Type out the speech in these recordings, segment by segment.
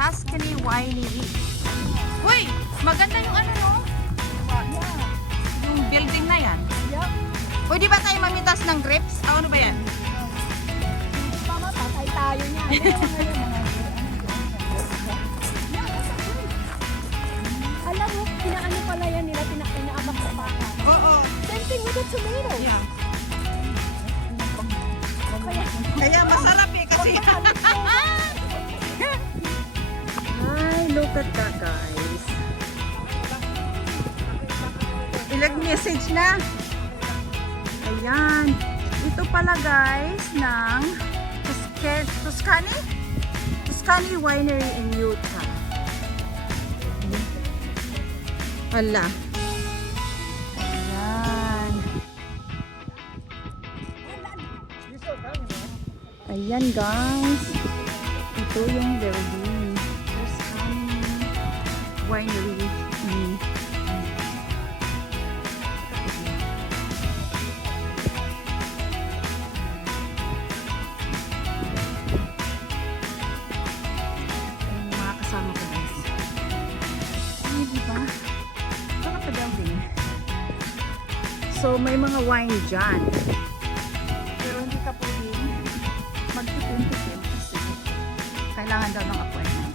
TUSCANY Winery. Uy! Maganda yung ano, no? Yung building na yan. Pwede ba tayo mamitas ng grapes? Ano ba yan? Tatay tayo niya. Alam mo, pinaano pala yan nila, pinaabak sa baka. Oo. Same thing with the tomato. Yeah. Kaya masarap eh kasi. Ay, look at that guys. Ilag message na. Ayan. Ito pala guys ng TUSCANY Winery in Utah. Hala. Ayan. Ayan guys. Ito yung building. TUSCANY Winery. Mga kasama ko guys. Ay, diba? Baka pa building. So, may mga wine dyan. Pero hindi ka pwedeng magtitim-titim kasi kailangan daw ng appointment.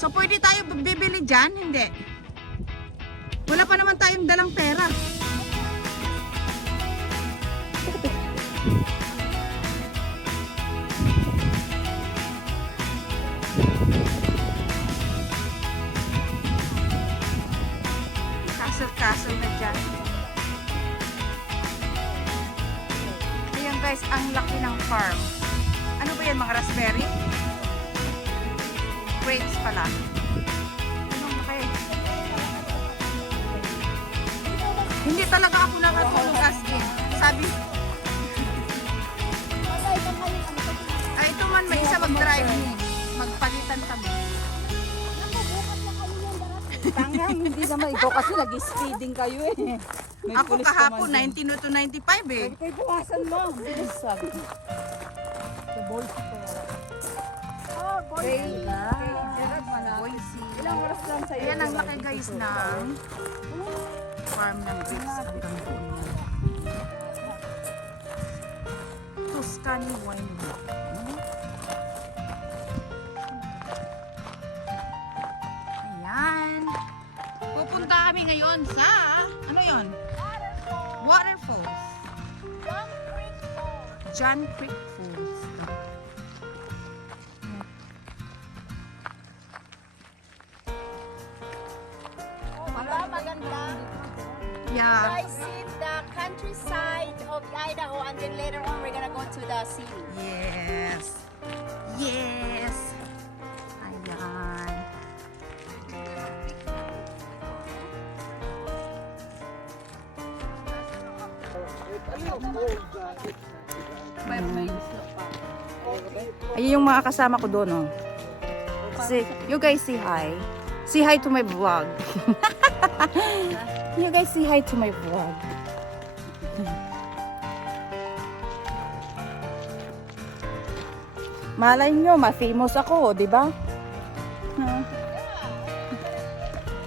So, pwede tayo bibili dyan? Hindi. Wala pa naman tayong dalang pera. Castle na dyan. Ayan guys, ang laki ng farm. Ano ba yan? Mga raspberry? Grapes pala. Anong laki? Hindi talaga ako nakatulog as in. Sabi, ay ito man may isa mag-drive ni. Magpalitan kami. Tangang, hindi naman ikaw kasi nag-speeding kayo eh. May Ako pulis kahapon naman 19 to 95 eh. Kaya buwasan mo. Bilis sabi. The boys ko. Oh, boys. Boise. Ilang oras lang sa'yo? Ayan ang laki guys ng farm ng grapes hanggang doon. TUSCANY Winery. Ayan. Pupunta kami ngayon sa, ano yon? Waterfalls. John Creek Falls. Maganda. Yeah. Guys, see the countryside of Idaho and then later on we're gonna go to the city. Yes. Yes. Ayan. Ayun yung mga kasama ko doon, oh. Kasi, you guys say hi. Say hi to my vlog. You guys say hi to my vlog. Malay nyo, ma-famous ako, di ba?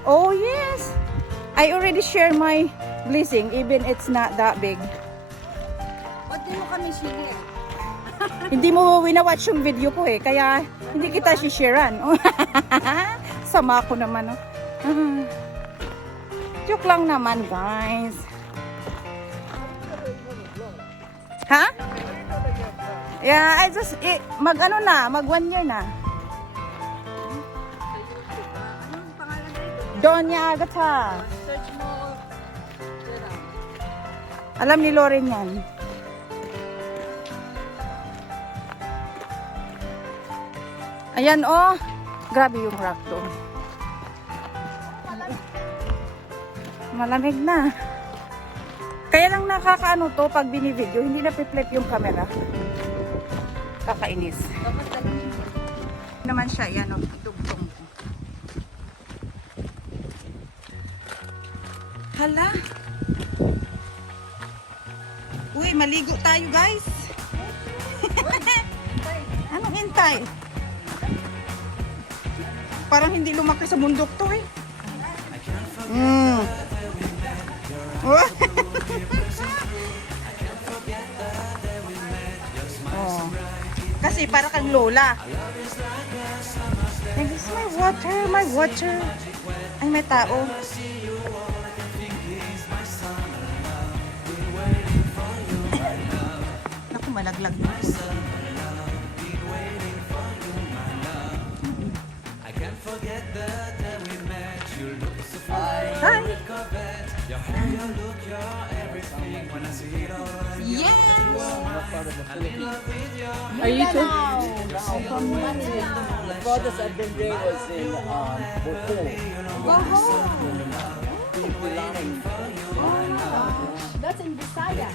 Oh, yes! I already share my blessing, even it's not that big. Ba't di mo kami share? Hindi mo winawatch yung video ko eh, kaya hindi kita sisharean. Sama ko naman, oh. Joke lang naman, guys. Ha? Yeah, I just, mag 1 year na. Donya Agata. Search mo. Alam ni Lauren yan. Ayan oh. Grabe yung rock doon. Malamig na. Kaya lang nakakaano to pag binivideo, hindi na flip yung camera. Kakainis. Naman siya, yan o, idugtong ko. Hala. Uy, maligo tayo guys. Anong hintay? Parang hindi lumaki sa bundok to eh. Oh. Kasi para kang lola. And this is my water, my water. Ay, may tao. Naku, malaglag na. Hi! Yes! Are you too? The farthest I've been there was in Bohol. That's in Visaya.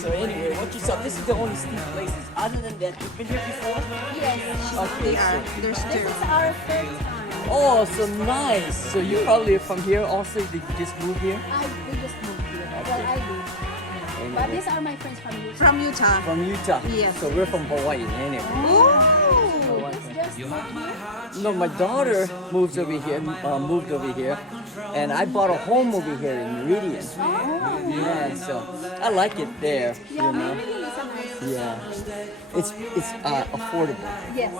So anyway, what you saw, this is the only steep places. Other than that, you've been here before? Yes. Okay, There's This two. is our first time. oh, so nice. So you probably are from here also? Did you just move here? We just moved here. Well, I did. But these are my friends from Utah. From Utah. From Utah? Yes. So we're from Hawaii anyway. Ooh! This just moved here. No, my daughter moved over here, and I bought a home over here in Meridian. Yeah, so I like it there. Yeah, You know? Meridian is a nice. Yeah, it's affordable. Yes.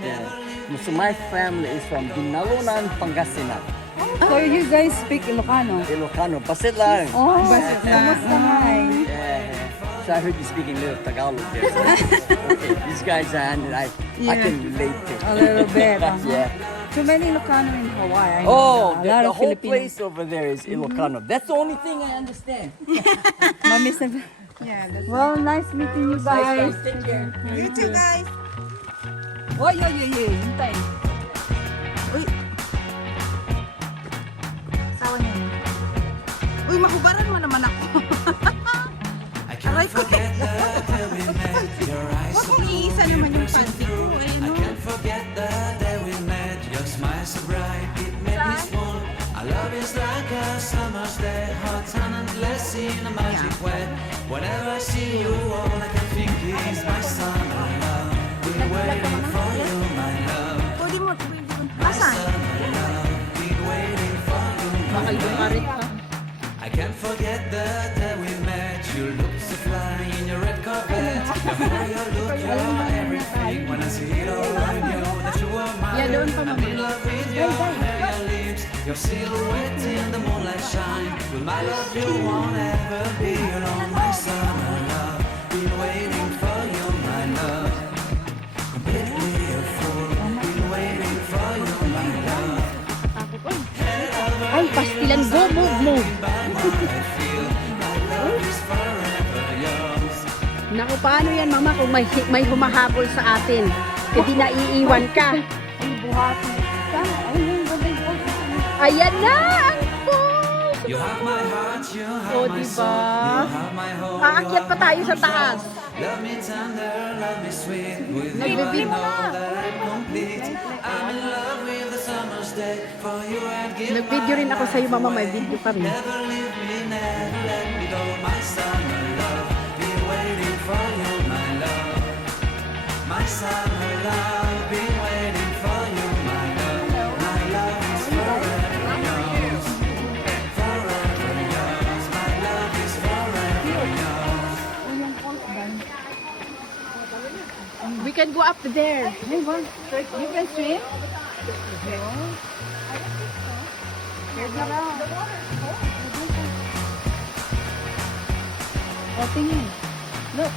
Yeah. So my family is from Dinalunan, Pangasinan. So you guys speak Ilocano? Ilocano, basit lang. Oh, kamusta hi? Yeah. So I heard you speaking a little Tagalog there. Okay, these guys I can relate to. A little bit. Yeah. Too many Ilocano in Hawaii. I know Oh, that. A the, lot the of whole Filipinos. place over there is Ilocano. That's the only thing I understand. Mamiss na. Yeah, that's Well, nice meeting you guys. Take care. You too, guys. Oy, oy, oy, oy. Hintay. Uy. Sawa niya. Uy, mahubaran mo naman ako. Aray ko. Huwag kong iisa naman yung panty ko. Ayan o. Whenever I see you, all I can think is my summer love. Been waiting for you, my love. Pwede mo. Asan? Been waiting for you, my love. I can't forget the day we met. You look so fly in your red Corvette. The way you look, you're everything. When I see it all, I knew that you were mine. I'm in love with your hair, your lips, your silhouette in the moonlight shine. With my love, you won't ever be alone, my summer love. Been waiting for you, my love. Completely a fool. Been waiting for you, my love. Ay, pastilan. Go, move, move. Naku, paano yan, Mama, kung may humahabol sa atin? Hindi naiiwan ka. Ay, buhati. Ayan na! Ang post! You have my heart, you O, have my diba? soul, you have my whole Aakyat pa tayo sa taas. Love me tender, love me sweet. With you I Nagbibili mo know na. that I'm complete. I'm in love with the summer's day. For you I'd give Nag-video rin ako sa'yo, Mama. May video kami. Never leave me, never let me go. My summer love, been waiting for you, my love. My summer love, been waiting for you, my love. My love is forever yours. Forever yours. My love is forever yours. We can go up there. You can swim? O, tingin. Look.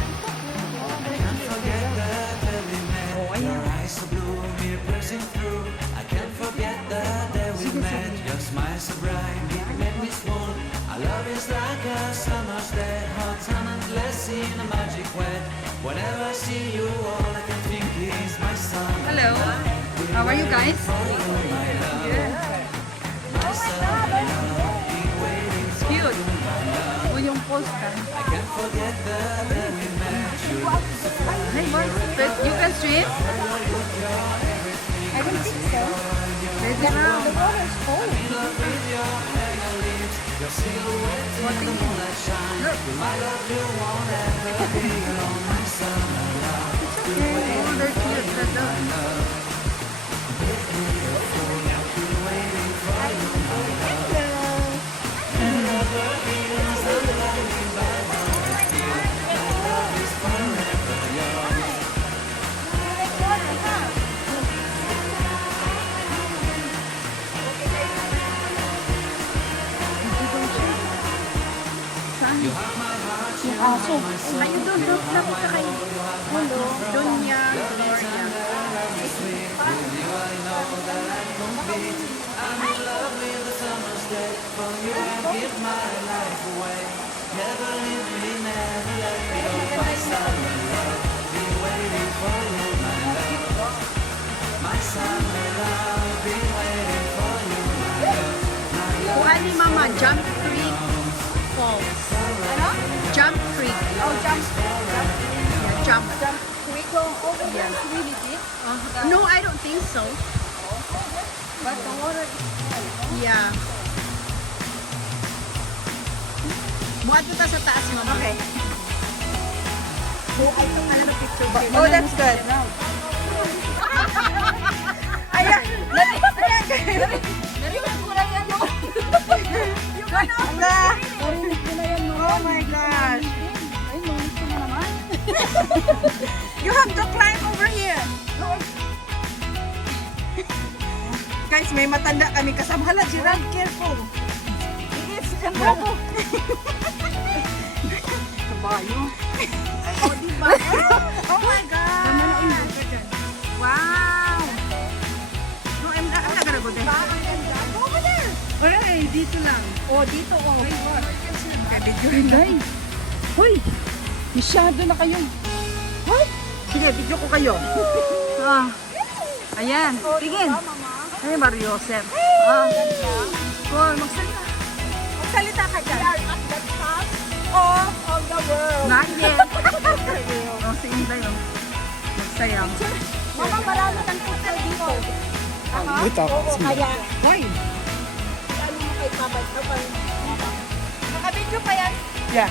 Can't forget the day we met. Your eyes so blue, me piercing through. I can't forget the day we met. Your smile so bright, it made me swoon. Our love is like a summer's day, hot and restless in a magic way. Whenever I see you, all I can think is my son. Hello. How are you guys? It's cute. O yung poster. I can't forget the day we met. Hey, but you can swim? I don't think so. Ready now. The water's cold. Oh, they're cute. They're done. Yung aso. Ayun doon, doon. Nakita kayo. Donya Agata. Kuha ni Mama, Jump Creek Falls. Ano? Jump Creek. Oh, jump. Yeah, jump. Jump. Can we go over there? It's really deep. No, I don't think so. But the water is cold. Yeah. Buhat kita sa taas, Mama. Okay. Oh, I took another picture. Oh, that's good. Ayan. Narinig ko na yan, no? Yung ano? Narinig ko na yan, no? Oh my gosh. Ay, narinig ko na naman. You have to climb over here. Guys, may matanda kami kasama. Hala, Gerald, careful. It's kabayo. Kabayo. Oh, diba? Oh my God. Wow. No, I'm not gonna go there. Go over there. Ay, dito lang. Oh, dito. Oh, my God. Ay, hoy! Masyado na kayo. Hoy! Sige, video ko kayo. Ah. Ayan. Tingin. Ay, Mario Joseph. Ah. Oh, magsalita. Magsalita ka dyan. We are at the top of the world. Not yet. Oh, si Inday, oh. Magsayang. Mama, marami ng picture dito. Oo, kaya. Hoy! Ano mo kay Papa? Nakabidyo pa yan? Yeah.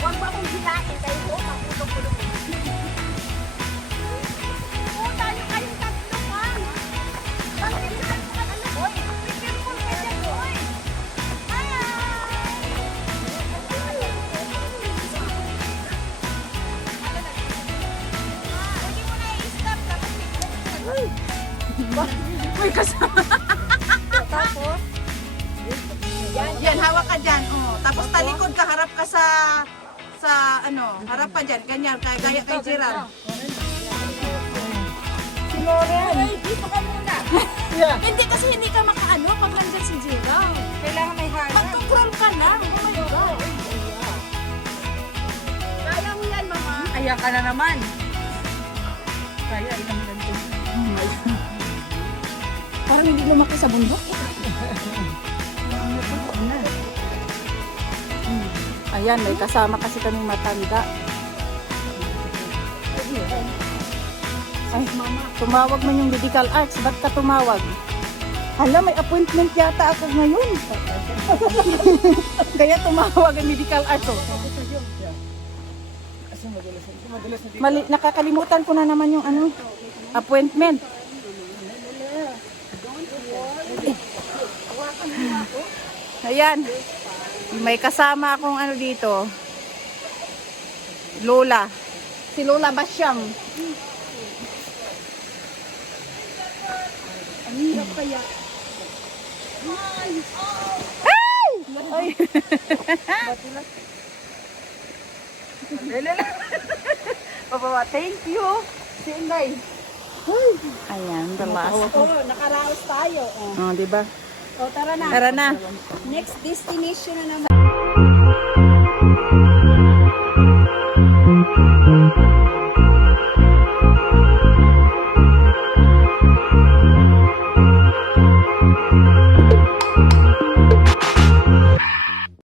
Huwag mo akong hilain kayo po. Makulong-kulong. Oo, tayo kayong tatlo pa. Bakit saan mo ka na? Hoy, be careful ka dyan, hoy. Pwede mo na i-stop kasi. Uy, kasama. Tapos, Yan, hawak ka dyan. Oh. Tapos talikod ka, harap ka sa harap pa dyan. Ganyan, gaya kay Gerald. si Loren. Hey, dito ka muna. Hindi kasi hindi ka makaano pag nandyan si Gerald. Kailangan may harness. Mag-control ka lang. Oh my God. Kaya mo yan, Mama. Ayan ka na naman. Kaya, ilang ganito. Parang hindi lumaki sa bundok. Ayan, may kasama kasi kaming matanda. Ay, tumawag man yung medical arts. Ba't ka tumawag? Hala, may appointment yata ako ngayon. Kaya tumawag ang medical arts. Oh. Nakakalimutan ko na naman yung appointment. Ayan. May kasama akong dito. Lola. Si Lola Basyang. Ang hirap kaya. Ay! Papa, thank you. Si Inday. Ayan, the last. Oh, nakaraos tayo. Oh, diba? Oh, tara na. Tara na. Next destination na naman.